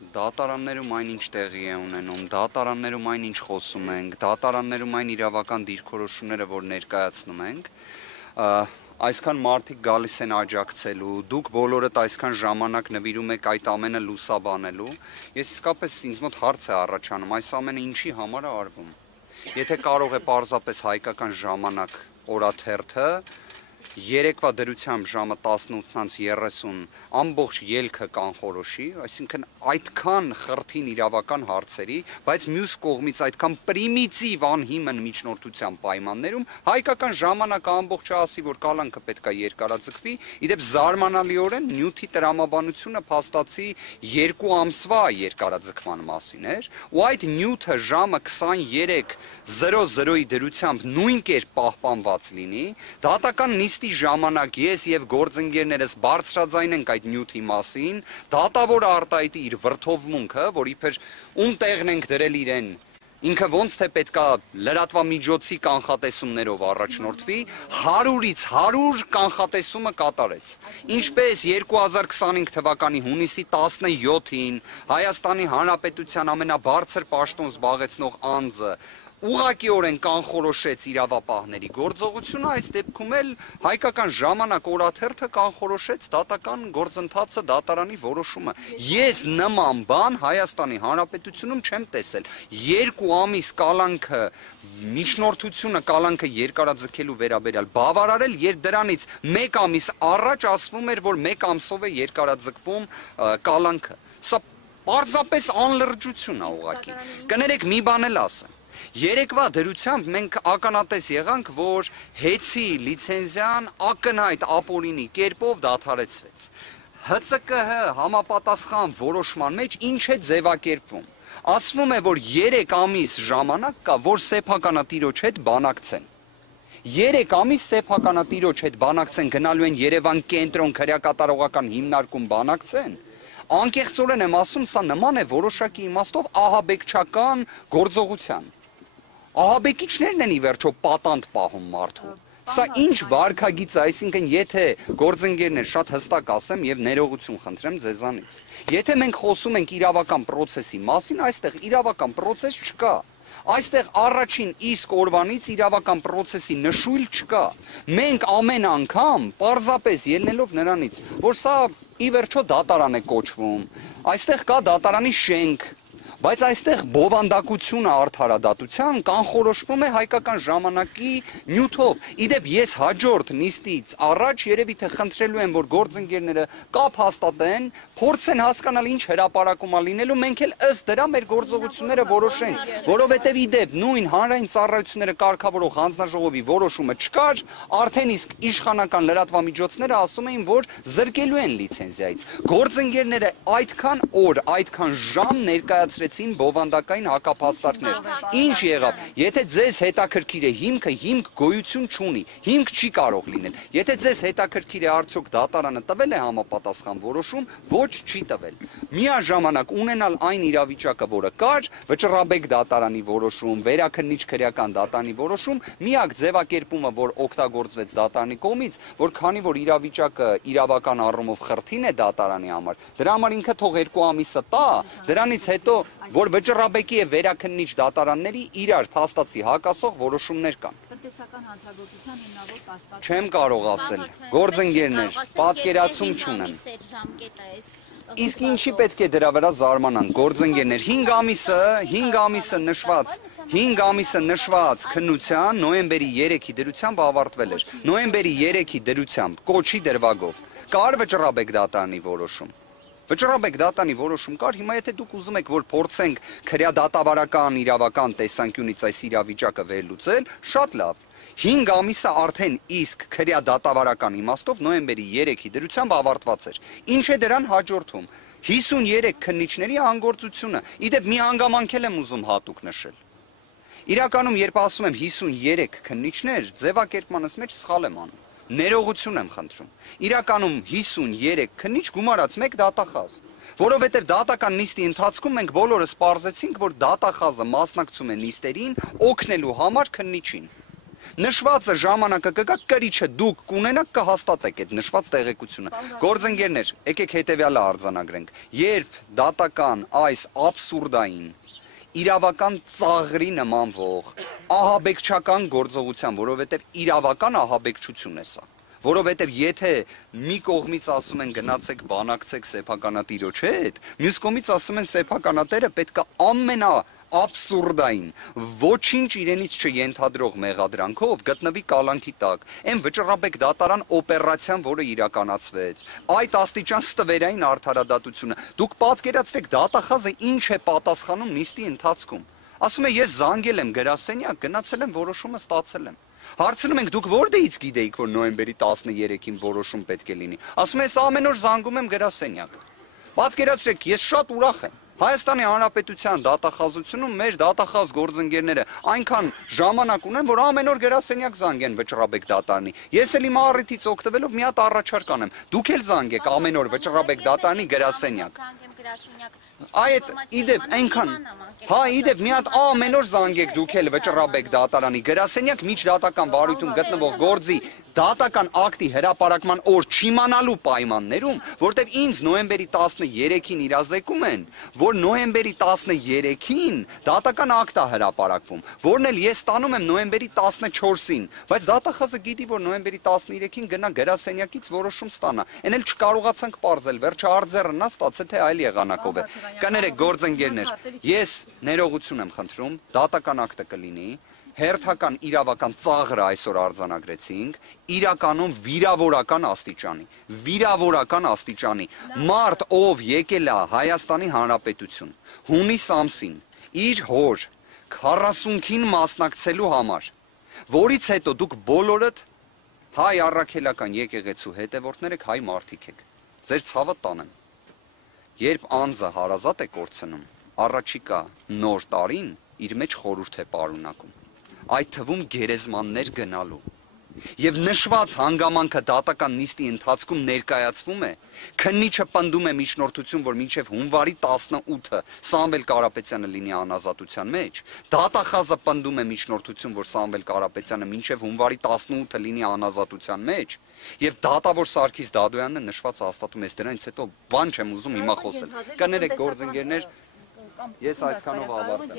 Դատարաններում այնինչ տեղի է ունենում, դատարաններում այնինչ խոսում ենք, դատարաններում այն իրավական դիրքորոշումները, որ ներկայացնում ենք, այսքան մարդիկ գալիս են աջակցելու, դուք բոլորդ այսքան ժամանակ նվիրում եք այդ ամենը լուսաբանելու, ես իսկապես ինձ մոտ հարց է առաջանում, այս ամենը ինչի համար է արվում։ Եթե կարող է պարզապես հայկական ժամանակ օրաթերթը երեկվա դրությամբ ժամը 18:30 ամբողջ ելքը կանխորոշի, այսինքն այդքան խրթին իրավական հարցերի, բայց մյուս կողմից այդքան պրիմիտիվ անհիմն միջնորդության պայմաններում հայկական ժամանակը ամբողջը ասի, որ կալանքը պետք է երկարաձգվի, իդեպ զարմանալիորեն նյութի տրամաբանությունը փաստացի 2 ամսվա երկարաձգման մասին էր, ու այդ նյութը ժամը 23:00-ի դրությամբ նույն կերպ պահպանված լինի, դատական նիստի ժամանակ ես եւ գործընկերներս բարձրաձայն ենք այդ նյութի մասին, դատավոր արտահայտի իր վրթովմունքը, որ իբր ում տեղն ենք դրել իրեն, ինքը ոնց թե պետքա լրատվամիջոցի կանխատեսումներով առաջնորդվի, 100-ից 100 կանխատեսումը կատարեց։ Ինչպես 2025 թվականի հունիսի 17-ին Հայաստանի Հանրապետության ամենաբարձր պաշտոն զբաղեցնող անձը ուղղակիորեն կանխորոշեց իրավապահների գործողությունը, այս դեպքում էլ հայկական ժամանակ օրաթերթը կանխորոշեց դատական գործընթացը, դատարանի որոշումը։ Ես նման բան Հայաստանի Հանրապետությունում չեմ տեսել։ 2 ամիս կալանքը միջնորդությունը կալանքը երկարաձգելու վերաբերյալ բավարարել, երբ դրանից 1 ամիս առաջ ասվում էր, որ 1 ամսով է երկարաձգվում կալանքը։ Սա պարզապես անլրջություն է ուղղակի։ Կներեք մի բան էլ ասեմ։ Երեկվա դրությամբ մենք ականատես եղանք, որ հեծի լիցենզիան ակնհայտ ապօրինի կերպով դադարեցվեց։ ՀՑԿՀ համապատասխան որոշման մեջ ինչ է ձևակերպվում։ Ասվում է, որ 3 ամիս ժամանակ կա, որ սեփականատիրոջ հետ բանակցեն։ 3 ամիս սեփականատիրոջ հետ բանակցեն, գնալու են Երևան կենտրոն քրեակատարողական հիմնարկում բանակցեն։ Անկեղծորեն եմ ասում, սա նման է որոշակի իմաստով ահաբեկչական գործողության։ Ահաբեկիչներն են ի վերջո պատանդ պահում մարդու։ Սա ինչ վարքագիծ է, այսինքն եթե գործընկերներ շատ հստակ ասեմ եւ ներողություն խնդրեմ ձեզանից։ Եթե մենք խոսում ենք իրավական process-ի մասին, այստեղ իրավական process չկա։ Այստեղ առաջին իսկ օրվանից իրավական process-ի նշույլ չկա։ Մենք ամեն անգամ պարզապես ելնելով նրանից, որ սա ի վերջո դատարան է կոչվում, այստեղ կա դատարանի շենք, բայց այստեղ բովանդակությունը արդարադատության կանխորոշվում է հայկական ժամանակի նյութով։ Իդեպ ես հաջորդ նիստից առաջ երևի թե խնդրելու եմ, որ գործընկերները կապ հաստատեն, փորձեն հասկանալ ինչ հրապարակում է լինելու, մենք էլ ըստ դրա մեր գործողությունները որոշենք, որովհետև իդեպ նույն հանրային ծառայությունները կարգավորող հանձնաժողովի որոշումը չկար, արդեն իսկ իշխանական լրատվամիջոցները ասում էին, որ զրկելու են լիցենզիայից։ Գործընկերները այդքան օր, այդքան ժամ ներկայացրեցին բովանդակային հակափաստարկներ։ Ինչ եղավ։ Եթե ձեզ հետաքրքիր է հիմքը, հիմք գոյություն չունի, հիմք չի կարող լինել։ Եթե ձեզ հետաքրքիր է արդյոք դատարանը տվել է համապատասխան որոշում, ոչ չի տվել։ Միաժամանակ ունենալ այն իրավիճակը, որը կար, Վճռաբեկ դատարանի որոշում, Վերաքննիչ քրեական դատարանի որոշում, միակ ձևակերպումը, որ օգտագործվեց դատարանի կողմից, որ քանի որ իրավիճակը իրավական առումով խրթին է դատարանի համար, դրա համար ինքը թող 2 ամիսը տա, դրանից հետո որ Վճռաբեկի եւ Վերաքննիչ դատարանների իրար փաստացի հակասող որոշումներ կան։ Տնտեսական հանցագործության հիմնավոր կասկած։ Չեմ կարող ասել, գործընկերներ, պատկերացում չունեմ։ Իսկ ինչի պետք է դրա վրա զարմանան, գործընկերներ, 5 ամիսը նշված քննության նոյեմբերի 3-ի դրությամբ ավարտվել էր։ Նոյեմբերի 3-ի դրությամբ կոչի դրվագով կար Վճռաբեկ դատարանի որոշում։ Վճռաբեկ դատարանի որոշում կար, հիմա եթե դուք ուզում եք, որ փորձենք քրեադատավարական իրավական տեսանկյունից այս իրավիճակը վերլուծել, շատ լավ։ 5 ամիսը արդեն իսկ քրեադատավարական իմաստով նոյեմբերի 3-ի դրությամբ ավարտված էր։ Ինչ է դրան հաջորդում։ 53 քննիչների անգործությունը։ Իդեպ մի հանգամանք եմ ուզում հատուկ նշել։ Իրականում, երբ ասում եմ 53 քննիչներ, ձևակերպմանս մեջ սխալ եմ անում։ Ներողություն եմ խնդրում։ Իրականում 53 քննիչ գումարած 1 դատախազ, որովհետև դատական նիստի ընթացքում մենք բոլորս պարզեցինք, որ դատախազը մասնակցում է նիստերին օգնելու համար քննիչին։ Նշվածը ժամանակը կգա, կրիչը դուք կունենաք, կհաստատեք այդ նշված տեղեկությունը։ Գործընկերներ, եկեք հետևյալը արձանագրենք։ Երբ դատական այս աբսուրդային իրավական ծաղրի նմանվող ահաբեկչական գործողության, որովհետև իրավական ահաբեկչություն է սա, որովհետև եթե մի կողմից ասում են գնացեք բանակցեք սեփականատիրոջ հետ, մյուս կողմից ասում են սեփականատերը պետք է ամենաաբսուրդային, ոչինչ իրենից չենթադրող մեղադրանքով գտնվի կալանքի տակ, այն վճռաբեկ դատարան օպերացիան, որը իրականացվեց, այդ աստիճան ստվերային արդարադատությունը, դուք պատկերացրեք դատախազը ինչ է պատասխանում նիստի ընթացքում, ասում է ես զանգել եմ գրասենյակ, գնացել եմ որոշումը ստացել եմ, հարցնում ենք դուք որտեղից գիտեիք, որ նոյեմբերի 13-ին որոշում պետք է լինի, ասում է ես ամեն օր զանգում եմ գրասենյակ, պատկերացրեք ես շատ ուրախ եմ, Հայաստանի Հանրապետության դատախազությունում մեր դատախազ գործընկերները այնքան ժամանակ ունեն, որ ամեն օր գրասենյակ զանգեն վճռաբեկ դատարանի։ Ես էլ իմ առիթից օգտվելով մի հատ առաջարկ անեմ։ Դուք էլ զանգեք ամեն օր վճռաբեկ դատարանի գրասենյակ։ Այդ իդեպ այնքան, հա իդեպ մի հատ ամեն օր զանգեք դուք էլ վճռաբեկ դատարանի գրասենյակ միջդատական վարույթում գտնվող գործի դատական ակտի հրապարակման օր չիմանալու պայմաններում, որտեղ ինձ նոյեմբերի 13-ին իրազեկում են, որ նոյեմբերի 13-ին դատական ակտ է հրապարակվում, որն էլ ես ստանում եմ նոյեմբերի 14-ին, բայց դատախազը գիտի, որ նոյեմբերի 13-ին գնա գրասենյակից որոշում ստանա, այն էլ չկարողացանք պարզել, վերջը արձեռնա ստացել թե այլ եղանակով է։ Կներեք գործընկերներ, ես ներողություն եմ խնդրում, դատական ակտը կլինի, հերթական իրավական ծաղրը այսօր արձանագրեցինք, իրականում վիրավորական աստիճանի, մարդ ով եկել է Հայաստանի Հանրապետություն, հունիս ամսին, իր հոր 40-ին մասնակցելու համար, որից հետո դուք բոլորդ հայ առաքելական եկեղեցու հետևորդներ եք, հայ մարդիկ եք, ձեր ցավը տանեմ, երբ անձը հարազատ է կորցնում, առաջիկա նոր տարին իր մեջ խորհուրդ է պարունակում, այդ թվում գերեզմաններ գնալու, և նշված հանգամանքը դատական նիստի ընթացքում ներկայացվում է, քննիչը պնդում է միջնորդություն, որ մինչև հունվարի 18-ը Սամվել Կարապետյանը լինի անազատության մեջ, դատախազը պնդում է միջնորդություն, որ Սամվել Կարապետյանը մինչև հունվարի 18-ը լինի անազատության մեջ, և դատավոր Սարգիս Դադոյանը նշված հաստատում է, դրանից հետո բան չեմ ուզում հիմա խոսել, կներեք գործընկերներ, ես այսքանով ավարտեմ։